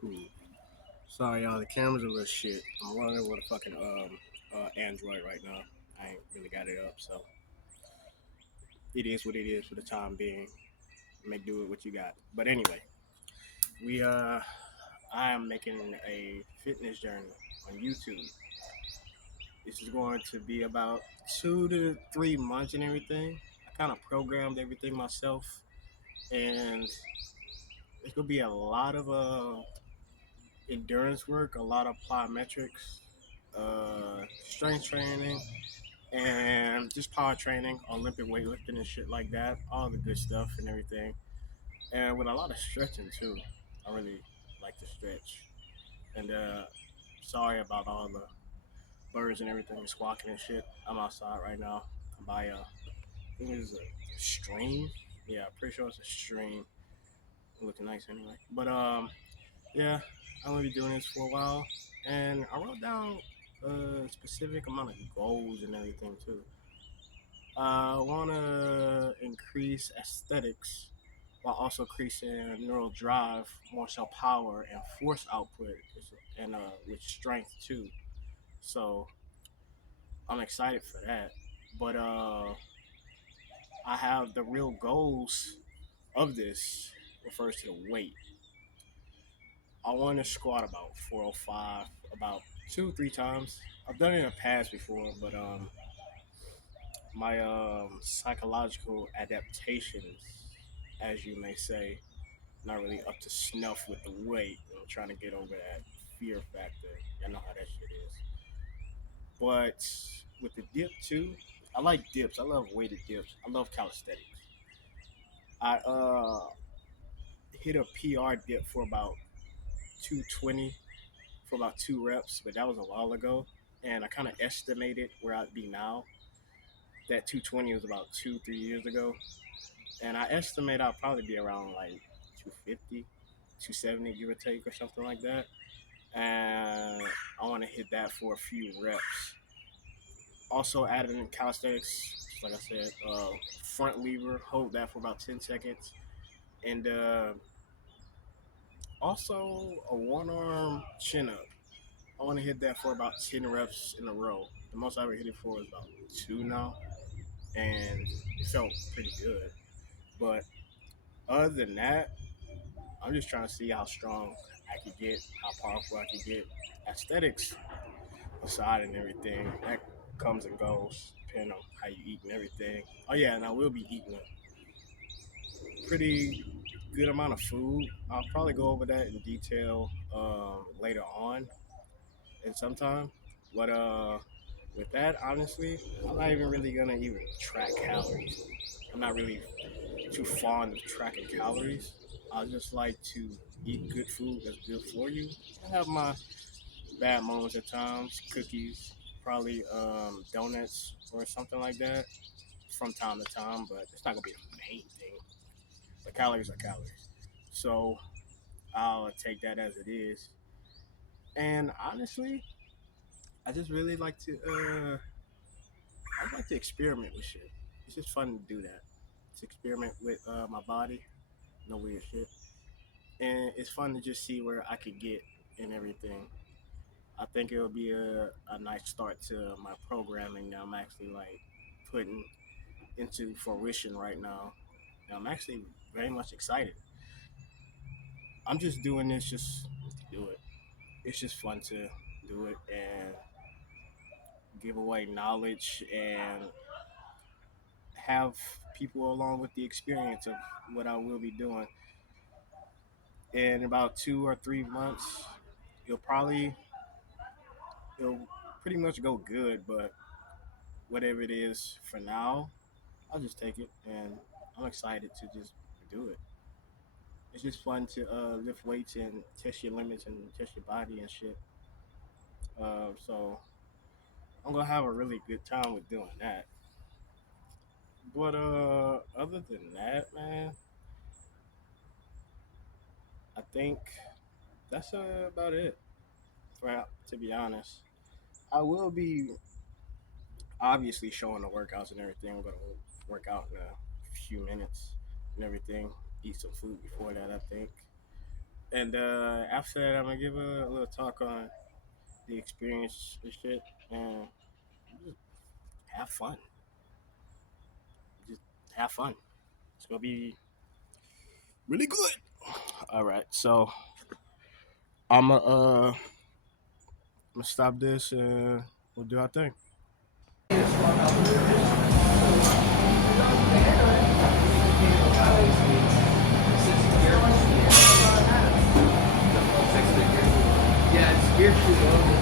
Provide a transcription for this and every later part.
Cool. Sorry, y'all. The camera's a little shit. I'm running with a fucking Android right now. I ain't really got it up, so it is what it is for the time being. Make do with what you got. But anyway, we I am making a fitness journey on YouTube. This is going to be about 2 to 3 months and everything. I kind of programmed everything myself, and it's gonna be a lot of endurance work, a lot of plyometrics, strength training, and just power training, Olympic weightlifting and shit like that. All the good stuff and everything, and with a lot of stretching too. I really like to stretch. And sorry about all the birds and everything squawking and shit. I'm outside right now. I'm by I think it's a stream. Yeah, pretty sure it's a stream. Looking nice anyway. But yeah, I'm gonna be doing this for a while, and I wrote down a specific amount of goals and everything too. I want to increase aesthetics while also increasing neural drive, more so power and force output, and with strength too. So I'm excited for that. But I have the real goals of this refers to the weight. I want to squat about 405 about 2 3 times. I've done it in the past before, but my psychological adaptations, as you may say, not really up to snuff with the weight. I'm trying to get over that fear factor. I know how that shit is. But with the dip too, I like dips. I love weighted dips. I love calisthenics. I hit a PR dip for about 220 for about 2 reps, but that was a while ago. And I kind of estimated where I'd be now. That 220 was about 2 3 years ago, and I estimate I'll probably be around like 250, 270, give or take, or something like that. And I want to hit that for a few reps. Also, added in calisthenics, like I said, front lever, hold that for about 10 seconds, and also a one arm chin up. I want to hit that for about 10 reps in a row. The most I ever hit it for is about two now, and it felt pretty good. But other than that, I'm just trying to see how strong I could get, how powerful I could get. Aesthetics aside and everything, that comes and goes depending on how you eat and everything. Oh yeah, and I will be eating a pretty good amount of food. I'll probably go over that in detail later on in some time. But with that, honestly, I'm not even really gonna even track calories. I'm not really too fond of tracking calories. I just like to eat good food that's good for you. I have my bad moments at times, cookies, probably donuts or something like that from time to time, but it's not gonna be the main thing. The calories are calories. So I'll take that as it is. And honestly, I just really like to I like to experiment with shit. It's just fun to do that. To experiment with my body, no weird shit. And it's fun to just see where I could get and everything. I think it'll be a nice start to my programming that I'm actually like putting into fruition right now. And I'm actually very much excited. I'm just doing this just to do it. It's just fun to do it and give away knowledge and have people along with the experience of what I will be doing. In about 2 or 3 months, it'll probably it'll pretty much go good, but whatever it is for now, I'll just take it, and I'm excited to just do it. It's just fun to lift weights and test your limits and test your body and shit. So I'm gonna have a really good time with doing that. But other than that, man, I think that's about it. For to be honest, I will be obviously showing the workouts and everything. I'm gonna work out in a few minutes and everything. Eat some food before that, I think. And after that, I'm gonna give a little talk on the experience and shit, and just have fun. Just have fun. It's gonna be really good. All right, so I'm gonna stop this and we'll do our thing. Yeah, it's geared too low,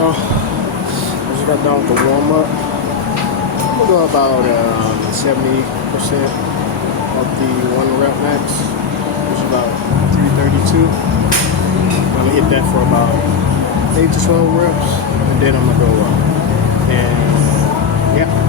So I just got done with the warm up. We'll go about 70% of the one rep max, which is about 332. I'm gonna hit that for about 8 to 12 reps, and then I'm gonna go up. And yeah.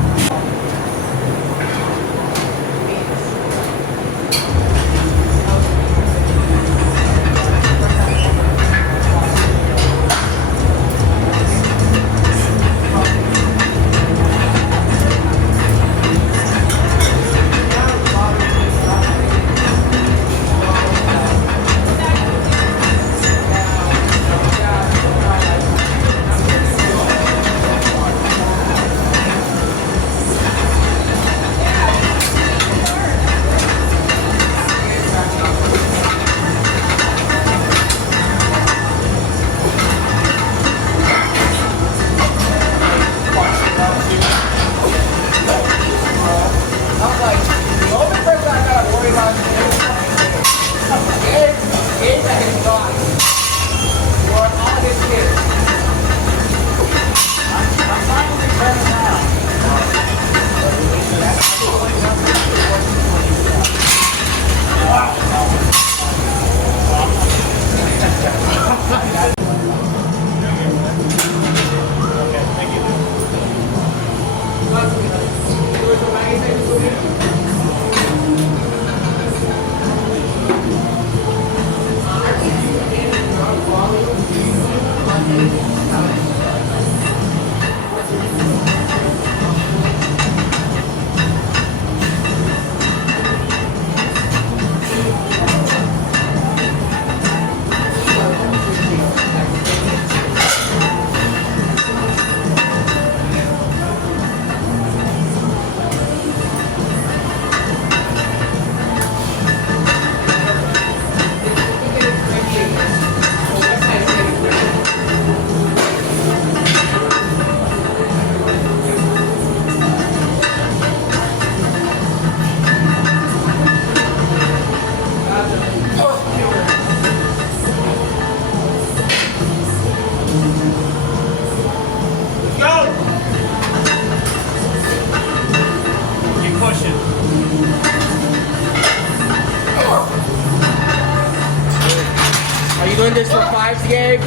doing this for 5 games.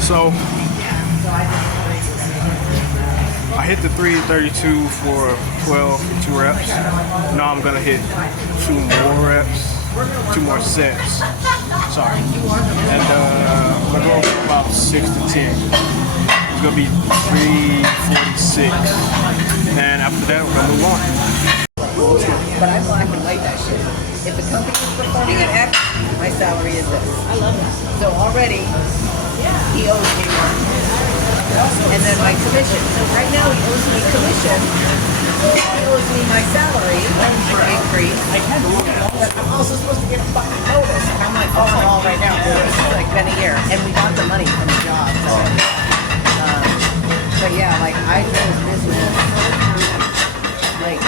So I hit the 332 for 12 for 2 reps. Now I'm gonna hit 2 more reps, 2 more sets. Sorry. And I'm gonna go for about 6 to 10. It's gonna be 346. And after that, we're gonna move on. But I black and white that shit. If the company is performing at X, my salary is this. I love that. So already, he owes me one. And then my commission. So right now he owes me commission. He owes me my salary increase. But I'm also supposed to get a fucking bonus. And I'm like, oh, right now. It's like been a year. And we got the money from the job. So, but yeah, like I drove business. Like,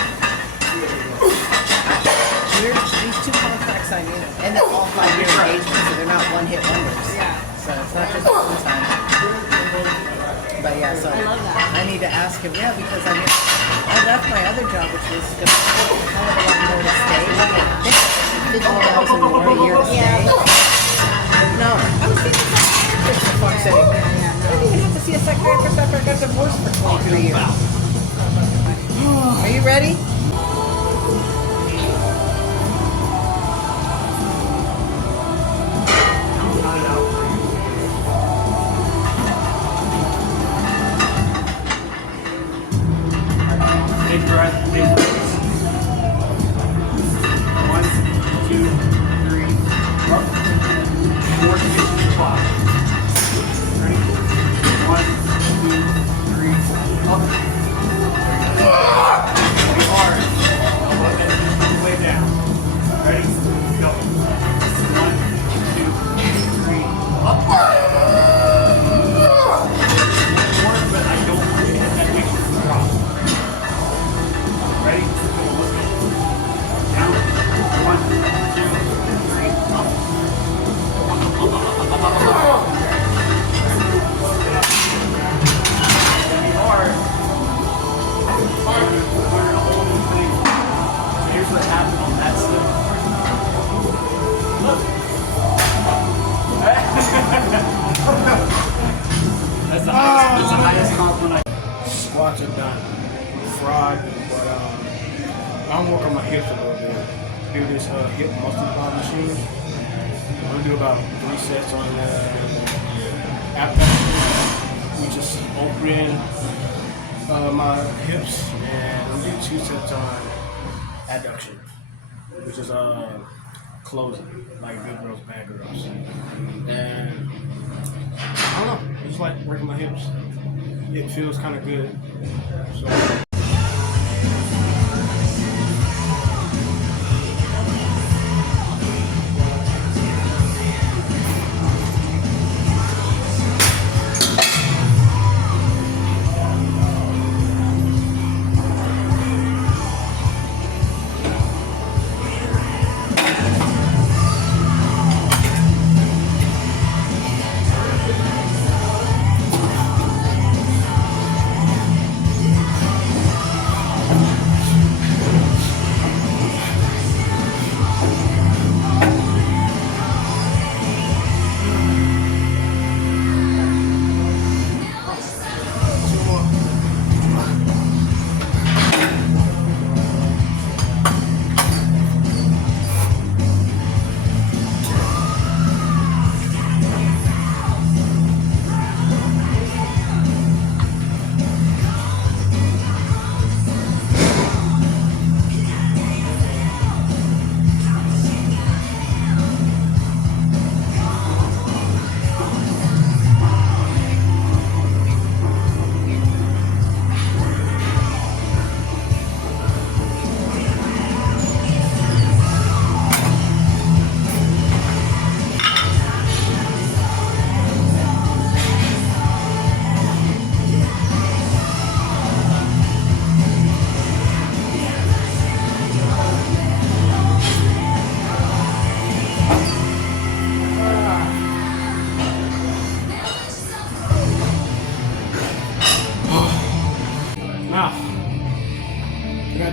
these 2 contracts I knew, and they're all 5-year engagements, so they're not one-hit wonders. So it's not just one time. But yeah, so I love that. I need to ask him, because I left my other job, which was going to be a hell of a lot more to stay. I think $50,000 more a year to stay. No, I was thinking psychiatrist for fuck's sake. I didn't even have to see a psychiatrist after I got divorced for 23 years. Are you ready? Big breath, big breath. 1, 2, 3, up. 4 to 6 o'clock. Ready? 1, 2, 3, up. Be hard. Way down. Ready? Go. 1, 2, 3, up. But I don't want to hit that makes you drop. Ready? Down. 1, 2, 3, up. Be hard. Learn a whole new thing. So here's what happened on that slip. Look. That's the highest compliment. Squats are done. Fried, but I'm working my hips a little bit. Do this hip multiply machine. I'm gonna do about 3 sets on that. After that, we just open my hips and we do 2 sets on adduction, which is closing, like good girls, bad girls. And I don't know, I just like working my hips. It feels kind of good. So.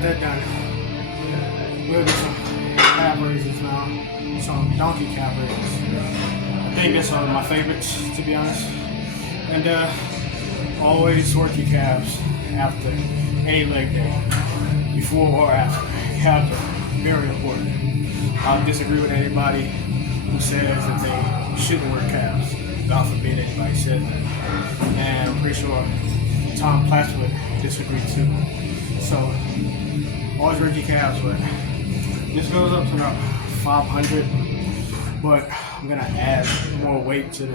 that done. We'll do some calf raises now, some donkey calf raises. I think that's one of my favorites, to be honest. And always work your calves. after any leg day, before or after. Calves are very important. I disagree with anybody who says that they shouldn't wear calves. God forbid anybody says that. And I'm pretty sure Tom Platz would disagree too. So, always wear your calves, but this goes up to about 500. But I'm gonna add more weight to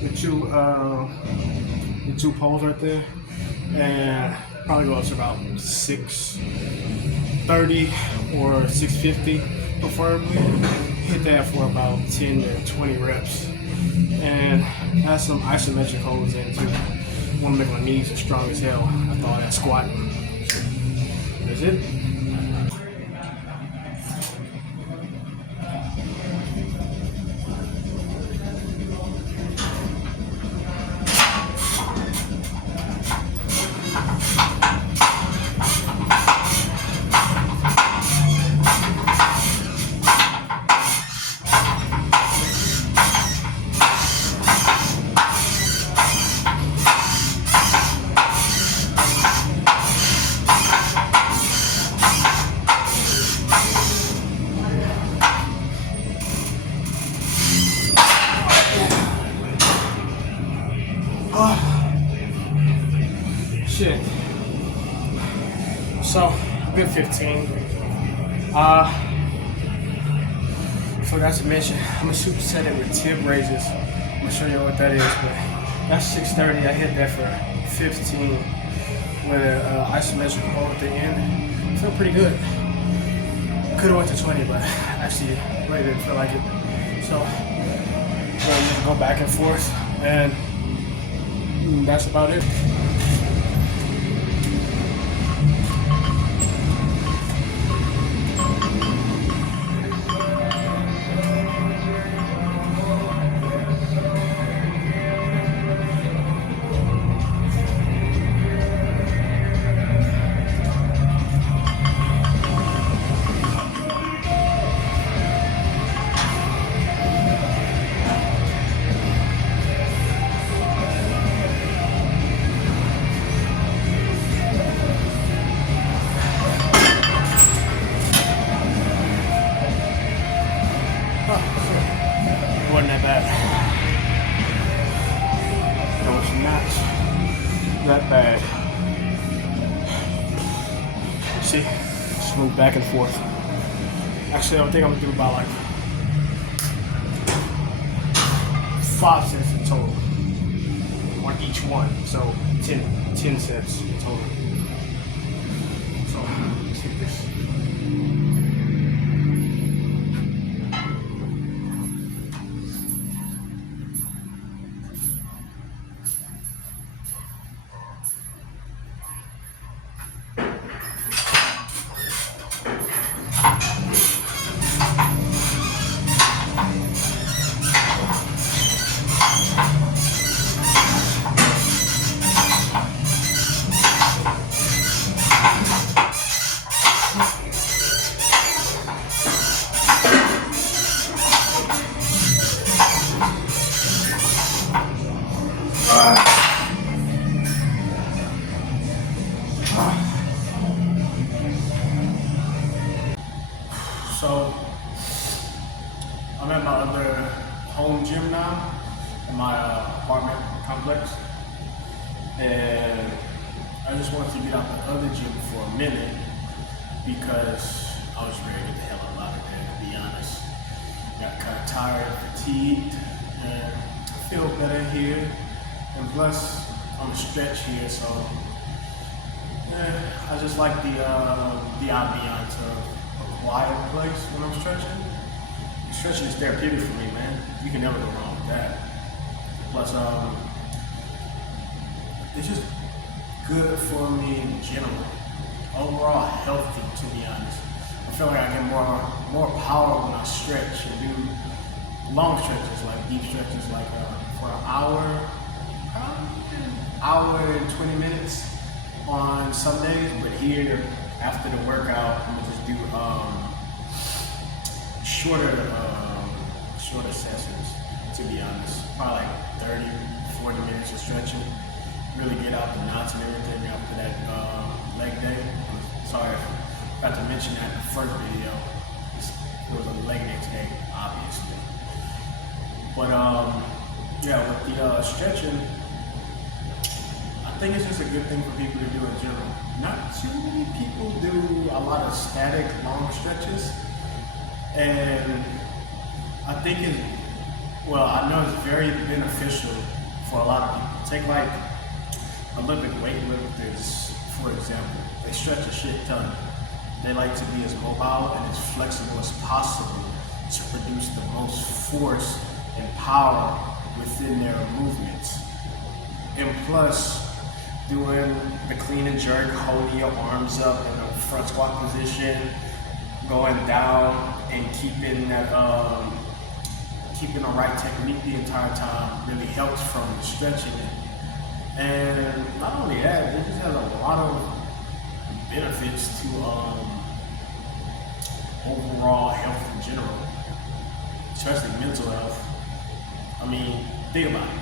the two poles right there, and probably go up to about 630 or 650, preferably. Hit that for about 10 to 20 reps, and add some isometric holds in too. Want to make my knees as strong as hell after all that squatting. That's it. Shit. So, good 15. Forgot to mention, I'm a superset it with tip raises. I'm gonna show you what that is, but that's 630. I hit that for 15 with an isometric hold at the end. Feel pretty good. Could have went to 20, but actually really didn't feel like it. So, we'll just go back and forth, and that's about it. Wasn't that bad. It was not that bad. See, just move back and forth. Actually, I think I'm gonna do about like 5 sets in total on each one. So 10 sets in total. So let's hit this. So I'm at my other home gym now in my apartment complex, and I just wanted to get out the other gym for a minute because I was ready to get the hell out of there, to be honest. Got kind of tired, fatigued, and I feel better here. And plus, I'm a stretch here, so I just like the ambiance of a quiet place when I'm stretching. Stretching is therapeutic for me, man. You can never go wrong with that. Plus, it's just good for me in general. Overall, healthy, to be honest. I feel like I get more power when I stretch and do long stretches, like deep stretches, like for an hour and 20 minutes on some days. But here, after the workout, I'm gonna just do shorter sessions, to be honest. Probably like 30, 40 minutes of stretching. really get out the knots and everything after that leg day. Sorry, I forgot to mention that in the first video. It was a leg day, obviously. But yeah, with the stretching, I think it's just a good thing for people to do in general. Not too many people do a lot of static long stretches, and I think I know it's very beneficial for a lot of people. Take like Olympic weightlifters, for example. They stretch a shit ton. They like to be as mobile and as flexible as possible to produce the most force and power within their movements. And plus, doing the clean and jerk, holding your arms up in a front squat position, going down and keeping the right technique the entire time really helps from stretching it. And not only that, it just has a lot of benefits to overall health in general, especially mental health. I mean, think about it.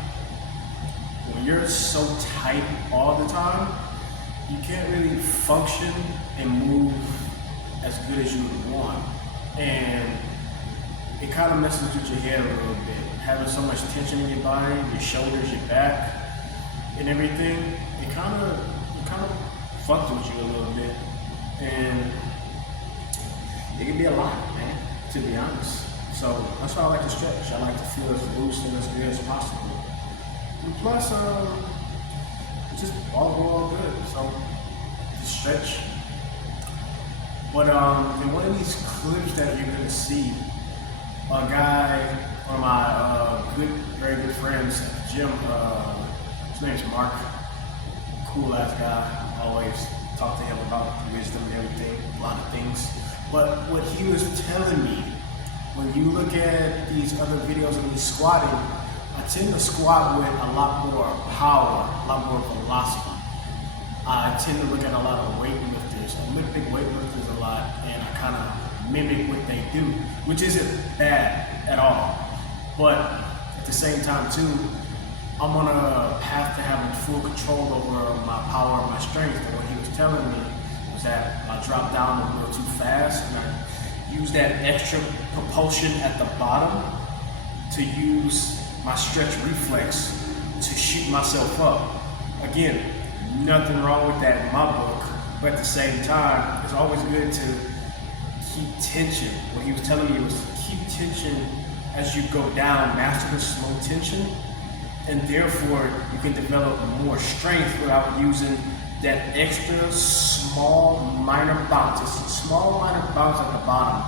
When you're so tight all the time, you can't really function and move as good as you would want. And it kind of messes with your head a little bit. Having so much tension in your body, your shoulders, your back, and everything, it kind of fucks with you a little bit. And it can be a lot, man, to be honest. So that's why I like to stretch. I like to feel as loose and as good as possible. And plus, it's just all good. So just stretch. But in one of these clips that you're gonna see, a guy, one of my very good friends at the gym, his name's Mark, cool ass guy, always talk to him about wisdom and everything, a lot of things. But what he was telling me, when you look at these other videos of me squatting, I tend to squat with a lot more power, a lot more velocity. I tend to look at a lot of weightlifters, Olympic weightlifters a lot, and I kind of mimic what they do, which isn't bad at all. But at the same time too, I'm on a path to having full control over my power and my strength. And what he was telling me was that I dropped down a little too fast and I use that extra propulsion at the bottom to use my stretch reflex to shoot myself up. Again, nothing wrong with that in my book, but at the same time, it's always good to keep tension. What he was telling me was keep tension as you go down, master the slow tension, and therefore you can develop more strength without using that extra small minor bounce. It's a small minor bounce at the bottom,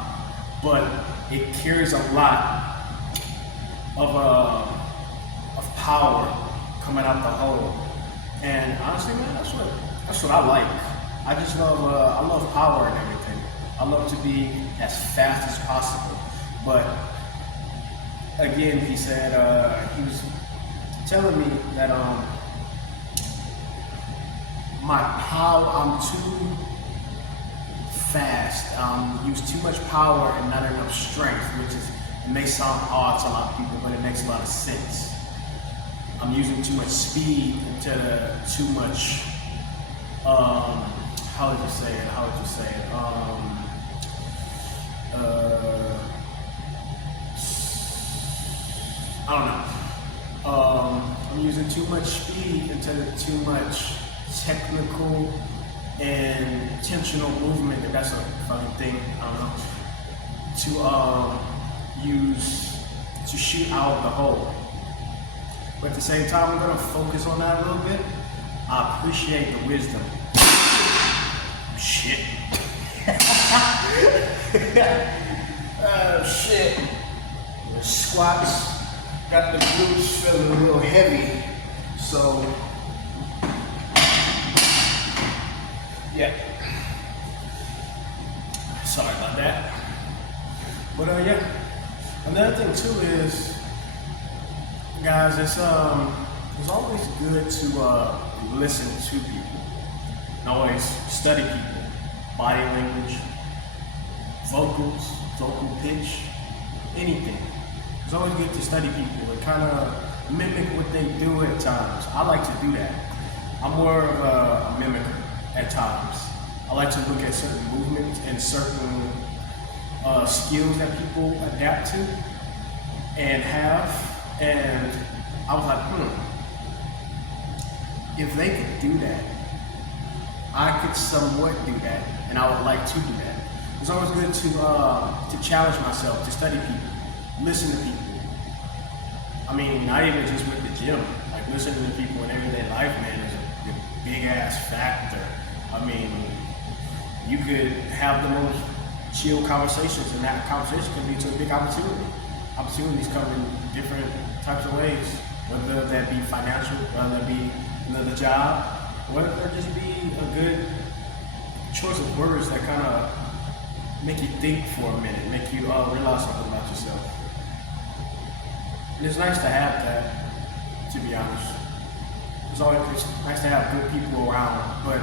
but it carries a lot of power coming out the hole. And honestly, man, that's what I like. I just love I love power and everything. I love to be as fast as possible. But again, he said he was telling me that my power, I'm too fast. Use too much power and not enough strength, which is, it may sound odd to a lot of people, but it makes a lot of sense. I'm using too much speed instead of too much, how would you say it? I don't know. I'm using too much speed instead of too much technical and intentional movement, if that's a fucking thing, I don't know, to use to shoot out the hole. But at the same time, I'm gonna focus on that a little bit. I appreciate the wisdom. Shit. Shit. The squats got the glutes feeling a little heavy, so yeah. Sorry about that. But yeah. Another thing too is, guys, it's always good to listen to people and always study people, body language, vocals, vocal pitch, anything. It's always good to study people and kind of mimic what they do at times. I like to do that. I'm more of a mimicker at times. I like to look at certain movements and certain skills that people adapt to and have, and I was like, if they could do that, I could somewhat do that, and I would like to do that. It's always good to challenge myself, to study people, listen to people. I mean, not even just with the gym, like listening to people in everyday life, man, is a big ass factor. I mean, you could have the most chill conversations, and that conversation can lead to a big opportunity. Opportunities come in different types of ways, whether that be financial, whether that be another job, whether it just be a good choice of words that kind of make you think for a minute, make you realize something about yourself. And it's nice to have that, to be honest. It's nice to have good people around, but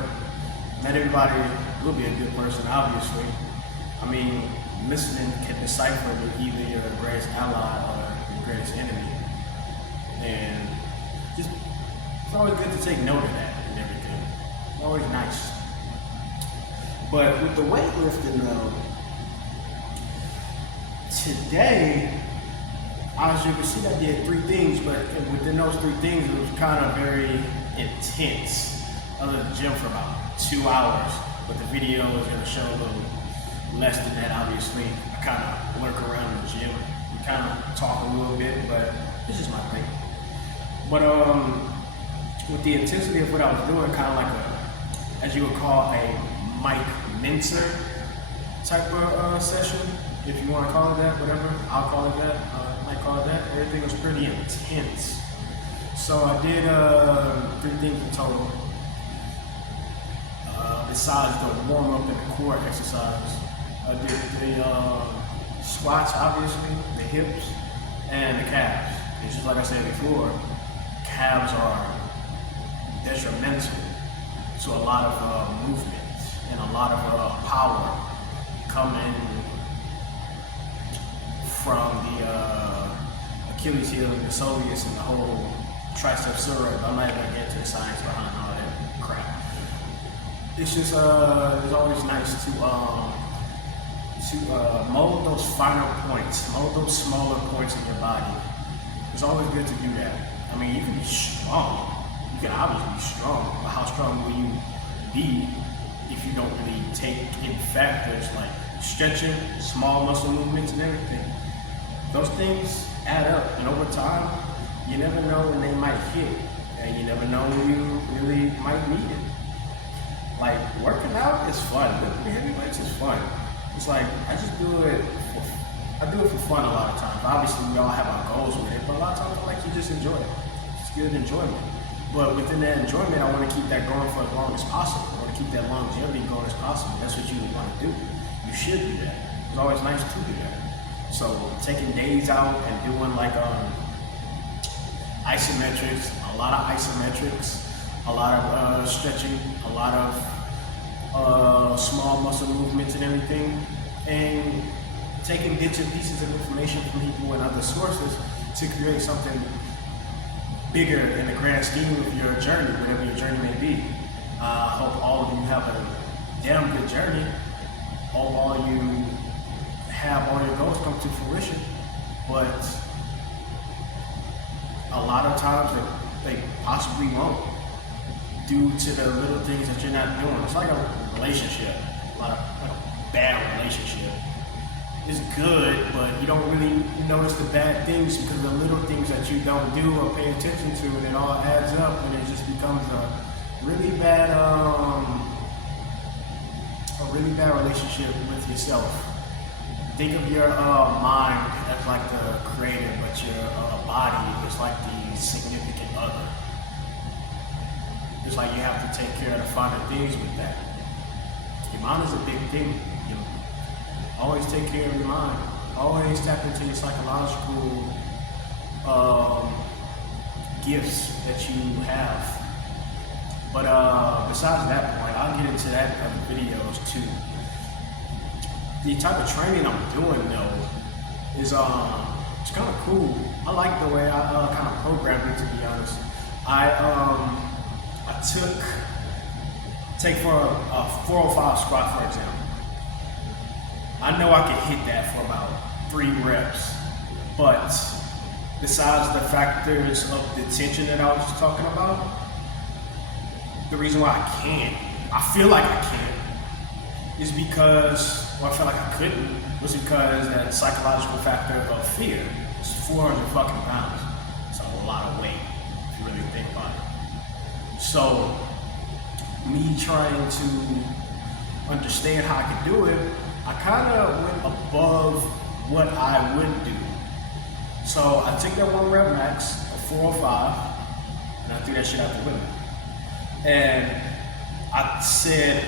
not everybody will be a good person, obviously. I mean, listening can decipher either your greatest ally or your greatest enemy. And just, it's always good to take note of that and everything. It's always nice. But with the weightlifting though, today, as you can see, I did 3 things, but within those 3 things, it was kind of very intense. I was at the gym for about 2 hours, but the video is going to show a little less than that, obviously. I kind of lurk around the gym and kind of talk a little bit, but it's just my thing. But with the intensity of what I was doing, kind of like a, as you would call a Mike Mentzer type of session, if you want to call it that, whatever, I'll call it that, I might call it that. Everything was pretty intense. So I did 3 things in total. Besides the warm up and the core exercises, I did the squats, obviously, the hips, and the calves. And just like I said before, calves are detrimental to a lot of movement and a lot of power coming from the Achilles heel and the soleus and the whole triceps surra. I'm not even gonna get into the science behind all that crap. It's just it's always nice to mold those finer points, mold those smaller points in your body. It's always good to do that. I mean, you can be strong. You can obviously be strong, but how strong will you be if you don't really take in factors like stretching, small muscle movements, and everything? Those things add up, and over time, you never know when they might hit, and you never know when you really might need it. Like, working out is fun. Lifting heavy weights is fun. It's like, I do it for fun a lot of times. Obviously, we all have our goals with it, but a lot of times I like to just enjoy it. It's good enjoyment. But within that enjoyment, I want to keep that going for as long as possible. I want to keep that longevity going as possible. That's what you would want to do. You should do that. It's always nice to do that. So taking days out and doing like isometrics, a lot of isometrics, a lot of stretching, a lot of small muscle movements and everything, and taking bits and pieces of information from people and other sources to create something bigger in the grand scheme of your journey, whatever your journey may be. I hope all of you have a damn good journey. Hope all you have all your goals come to fruition, but a lot of times they possibly won't, due to the little things that you're not doing. It's like a relationship, like a bad relationship. It's good, but you don't really notice the bad things because of the little things that you don't do or pay attention to, and it all adds up, and it just becomes a really bad relationship with yourself. Think of your mind as like the creator, but your body is like the significant other. It's like you have to take care of the finer things with that. Your mind is a big thing. You always take care of your mind. Always tap into your psychological gifts that you have. But besides that point, I'll get into that in other videos too. The type of training I'm doing though is it's kind of cool. I like the way I kind of programmed it, to be honest. I take for a 405 squat, for example. I know I can hit that for about 3 reps, but besides the factors of the tension that I was just talking about, the reason why I feel like I can't, is because, well, I felt like I couldn't, was because that psychological factor of fear. It's 400 fucking pounds. It's a lot of weight, if you really think about it. So, me trying to understand how I could do it, I kind of went above what I would do. So I took that 1 rep max of 405, and I threw that shit out the window. And I said,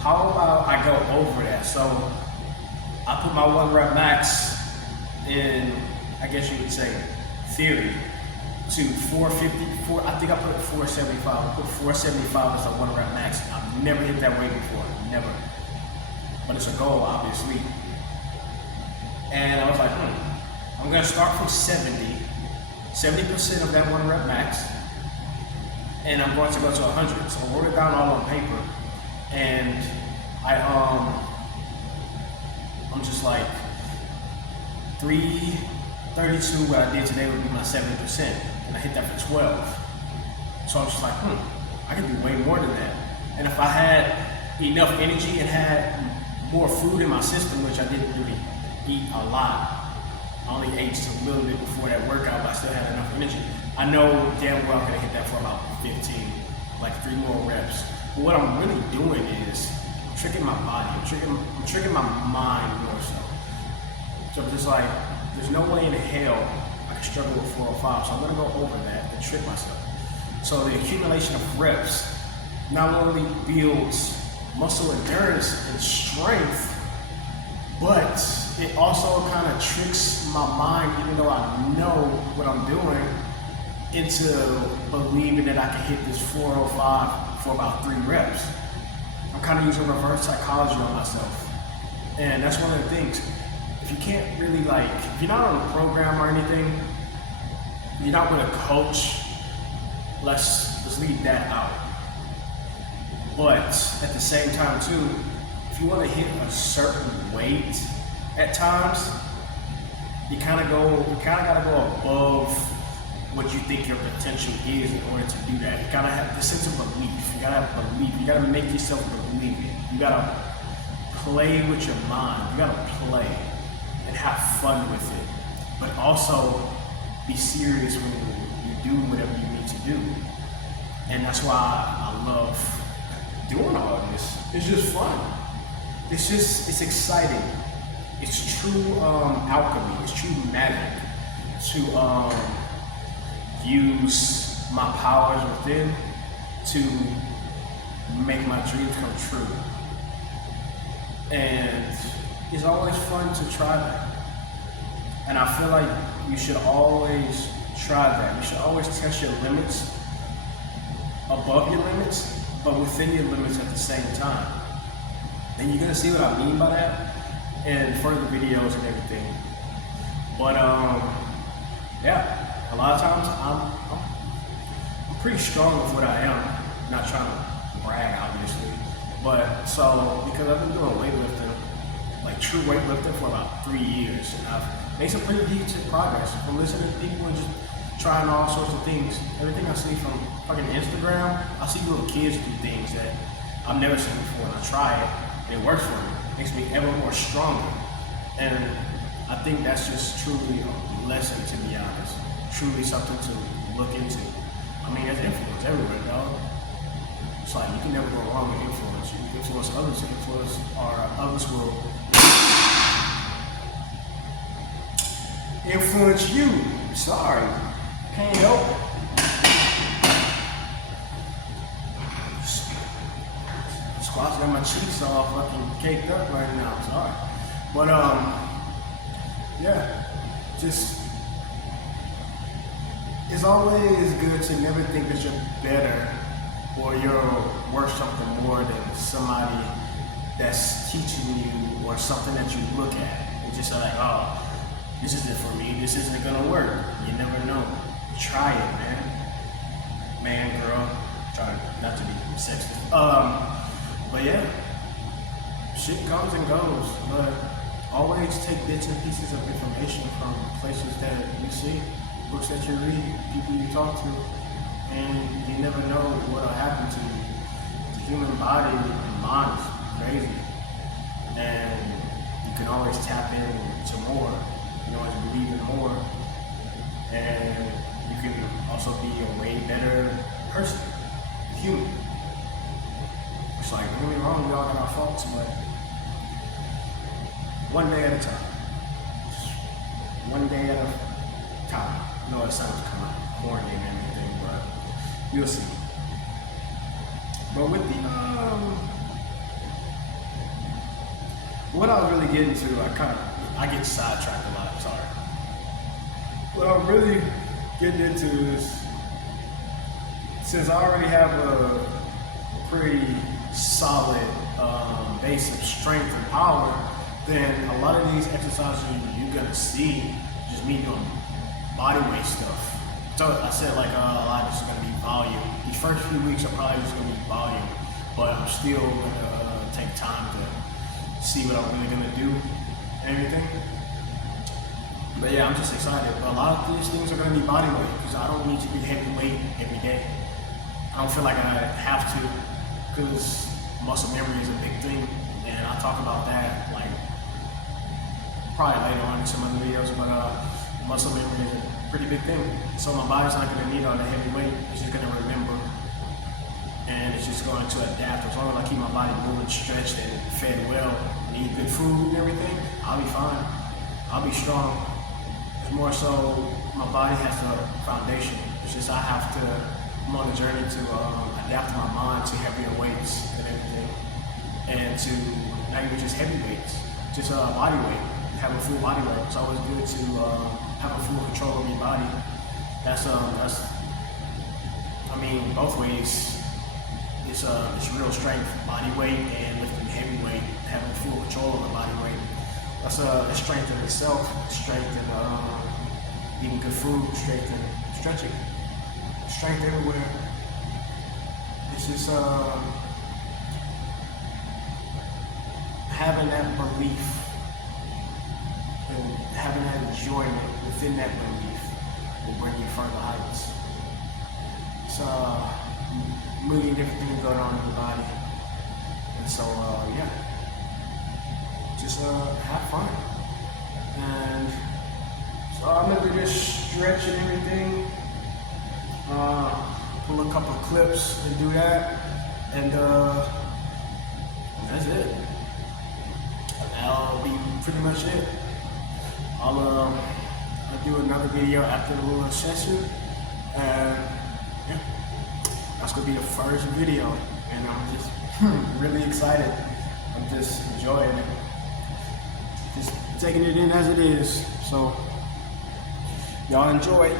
how about I go over that? So I put my 1 rep max in, I guess you would say, theory, to 450. I think I put 475. I put 475 as a 1 rep max. I've never hit that weight before, never. But it's a goal, obviously. And I was like, I'm gonna start from 70% of that 1 rep max, and I'm going to go to 100. So I wrote it down all on paper, and I'm just like, 332, what I did today would be my 70%, and I hit that for 12. So I'm just like, I could do way more than that. And if I had enough energy and had more food in my system, which I didn't really eat a lot. I only ate just a little bit before that workout, but I still had enough energy. I know damn well I'm gonna hit that for about 15, like 3 more reps. But what I'm really doing is tricking my body. I'm tricking my mind more so. So I'm just like, there's no way in hell I can struggle with 405, so I'm gonna go over that and trick myself. So the accumulation of reps not only builds muscle endurance and strength, but it also kind of tricks my mind, even though I know what I'm doing, into believing that I can hit this 405 for about 3 reps. I'm kind of using reverse psychology on myself. And that's one of the things. If you can't really if you're not on a program or anything, you're not with a coach, let's leave that out. But at the same time too, if you want to hit a certain weight at times, you kind of gotta go above what you think your potential is in order to do that. You gotta have the sense of belief. You gotta have belief. You gotta make yourself believe it. You gotta play with your mind. You gotta play and have fun with it, but also be serious when you do whatever you need to do. And that's why I love doing all of this. It's just fun. It's exciting. It's true alchemy. It's true magic to use my powers within to make my dreams come true. And it's always fun to try that. And I feel like you should always try that. You should always test your limits, above your limits, but within your limits at the same time. And you're gonna see what I mean by that in further videos and everything. But yeah, a lot of times I'm pretty strong with what I am. I'm not trying to brag, obviously, but so because I've been doing weightlifting, like true weightlifting, for about 3 years, and I've made some pretty decent progress from listening to people and just trying all sorts of things. Everything I see from fucking Instagram, I see little kids do things that I've never seen before, and I try it, and it works for me. It makes me ever more stronger. And I think that's just truly a lesson, to be honest. Truly something to look into. I mean, there's influence everywhere, dog. It's like, you can never go wrong with influence. You can influence others, or others will influence you. Sorry, can't help it. Squats got my cheeks all fucking caked up right now. Sorry, but yeah, just it's always good to never think that you're better or you're worth something more than somebody that's teaching you or something that you look at. It's just like, oh, this isn't for me, this isn't gonna work. You never know. Try it, man. Man, girl, Trying not to be sexist. But yeah, shit comes and goes. But always take bits and pieces of information from places that you see, books that you read, people you talk to, and you never know what'll happen to you. The human body and mind is crazy, and you can always tap into more. You can always believe in more, and you can also be a way better person, human. It's like, don't get me wrong, we all got our faults, but one day at a time. One day at a time. I know it sounds kind of corny and everything, but you'll see. But with the what I was really getting to, I get sidetracked a lot. I'm sorry. What I'm really getting into is, since I already have a pretty solid base of strength and power, then a lot of these exercises you're gonna see just me doing body weight stuff. So I said like a lot of this is gonna be volume. These first few weeks are probably just gonna be volume, but I'm still gonna take time to see what I'm really gonna do and everything. But yeah, I'm just excited. But a lot of these things are gonna be body weight because I don't need to be heavyweight every day. I don't feel like I have to, because muscle memory is a big thing, and I talk about that like probably later on in some other videos, but muscle memory is a pretty big thing. So my body's not going to need all the heavy weight, it's just going to remember, and it's just going to adapt. As long as I keep my body moving, stretched, and fed well, and eat good food and everything, I'll be fine. I'll be strong. It's more so my body has the foundation. It's just I have to, I'm on a journey to adapt my mind to heavier weights and everything, and to not even just heavy weights, just body weight. Have a full body weight. It's always good to have a full control of your body. That's I mean, both ways. It's real strength, body weight, and lifting heavy weight, having full control of the body weight. That's a strength in itself. Strength in eating good food. Strength in stretching. Strength everywhere. It's just having that belief and having that enjoyment within that belief will bring you further heights. It's a million different things going on in your body. And so, yeah, just have fun. And so I'm gonna just stretch and everything, pull a couple of clips and do that, and that's it. That'll be pretty much it. I'll do another video after the little session, and yeah, that's gonna be the first video, and I'm just really excited. I'm just enjoying it, just taking it in as it is. So y'all enjoy.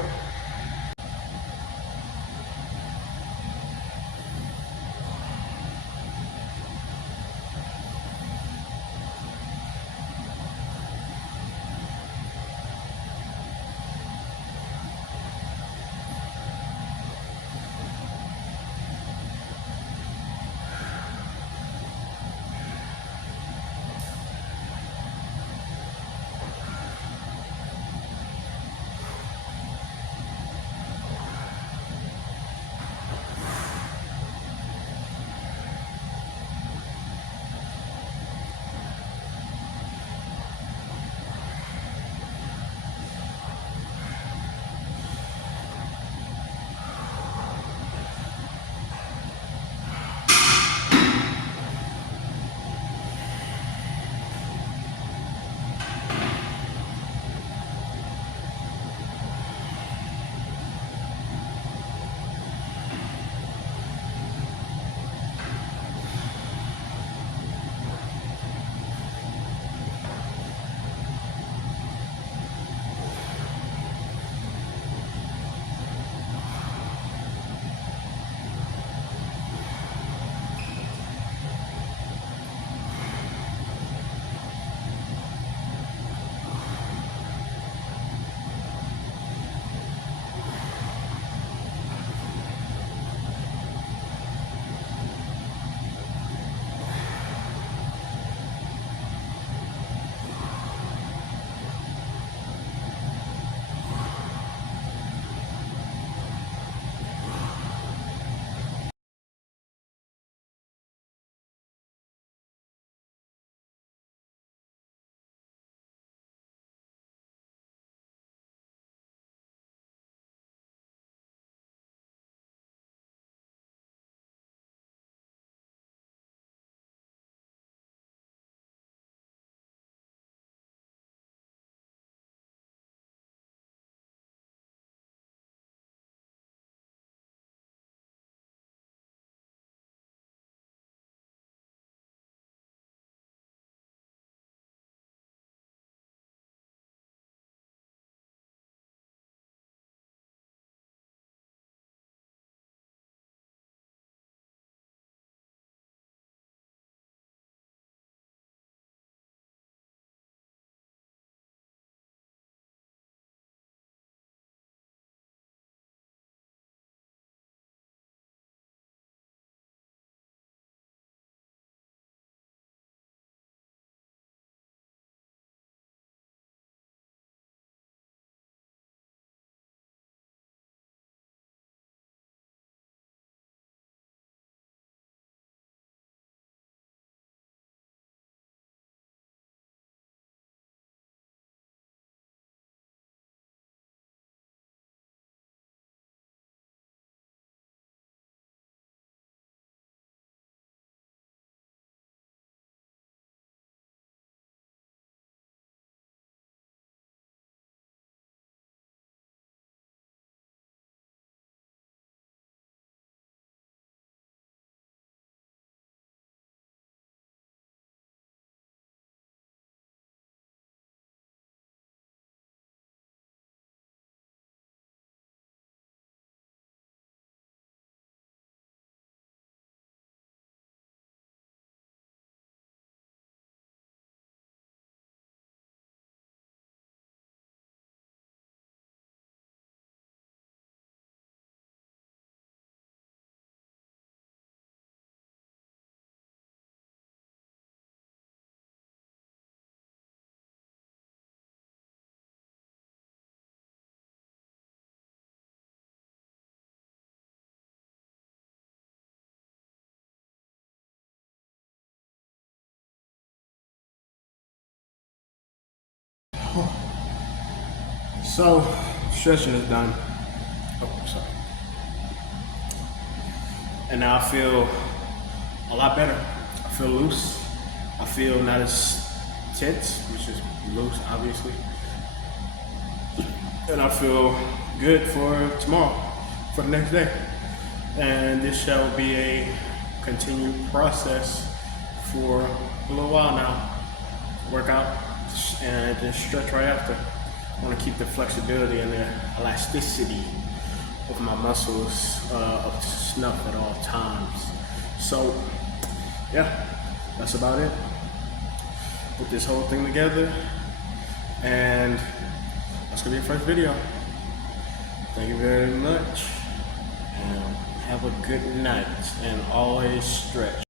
So, stretching is done. Oh, sorry. And now I feel a lot better. I feel loose. I feel not as tense, which is loose, obviously. And I feel good for tomorrow, for the next day. And this shall be a continued process for a little while now. Work out and then stretch right after. I want to keep the flexibility and the elasticity of my muscles up to snuff at all times. So, yeah, that's about it. Put this whole thing together, and that's gonna be the first video. Thank you very much, and have a good night, and always stretch.